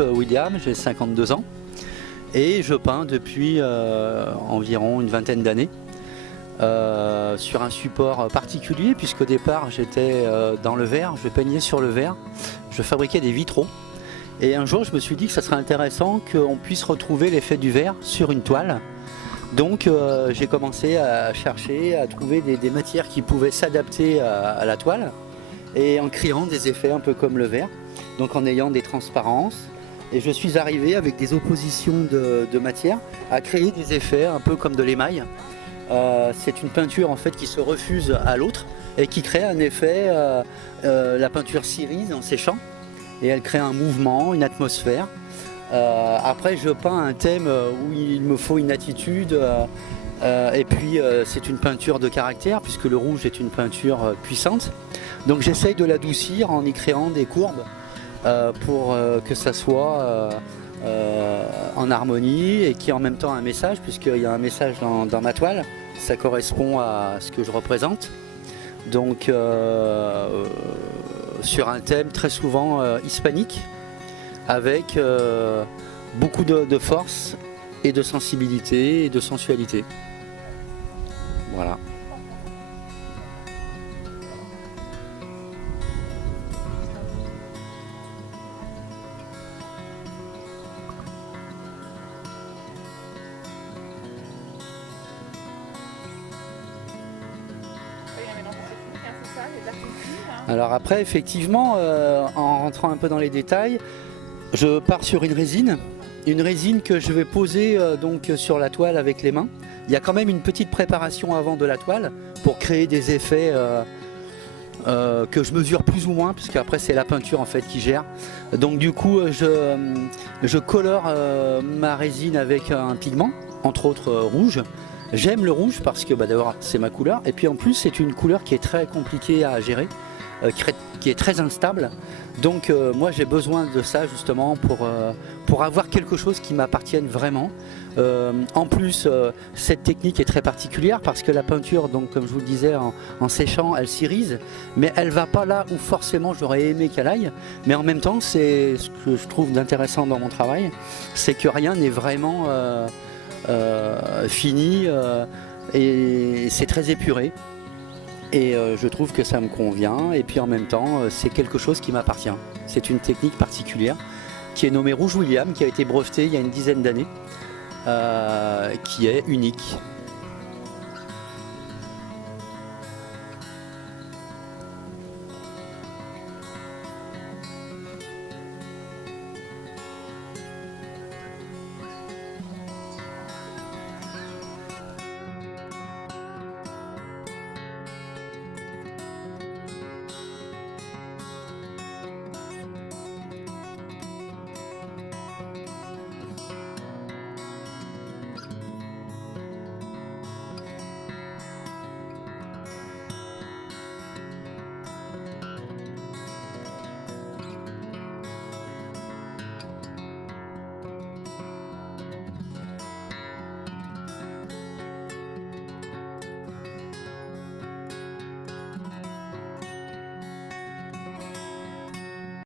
William, j'ai 52 ans et je peins depuis environ une vingtaine d'années sur un support particulier, puisqu'au départ j'étais dans le verre, je peignais sur le verre, je fabriquais des vitraux et un jour je me suis dit que ça serait intéressant qu'on puisse retrouver l'effet du verre sur une toile. Donc j'ai commencé à chercher, à trouver des matières qui pouvaient s'adapter à la toile et en créant des effets un peu comme le verre, donc en ayant des transparences. Et je suis arrivé avec des oppositions de matières à créer des effets un peu comme de l'émail. C'est une peinture en fait qui se refuse à l'autre et qui crée un effet, la peinture s'irise en séchant et elle crée un mouvement, une atmosphère. Après je peins un thème où il me faut une attitude et puis c'est une peinture de caractère puisque le rouge est une peinture puissante. Donc j'essaye de l'adoucir en y créant des courbes pour que ça soit en harmonie et qui en même temps un message, puisqu'il y a un message dans ma toile, ça correspond à ce que je représente. Donc sur un thème très souvent hispanique, avec beaucoup de force et de sensibilité et de sensualité. Voilà. Alors après, effectivement, en rentrant un peu dans les détails, je pars sur une résine que je vais poser donc sur la toile avec les mains. Il y a quand même une petite préparation avant de la toile pour créer des effets que je mesure plus ou moins, puisque après c'est la peinture en fait qui gère. Donc du coup, je colore ma résine avec un pigment, entre autres rouge. J'aime le rouge parce que d'abord c'est ma couleur, et puis en plus c'est une couleur qui est très compliquée à gérer, qui est très instable. Donc moi j'ai besoin de ça justement pour avoir quelque chose qui m'appartienne vraiment. En plus cette technique est très particulière parce que la peinture, donc comme je vous le disais, en séchant elle s'irise, mais elle va pas là où forcément j'aurais aimé qu'elle aille. Mais en même temps, c'est ce que je trouve d'intéressant dans mon travail, c'est que rien n'est vraiment fini et c'est très épuré. Et je trouve que ça me convient, et puis en même temps c'est quelque chose qui m'appartient. C'est une technique particulière qui est nommée Rouge William, qui a été brevetée il y a une dizaine d'années, qui est unique.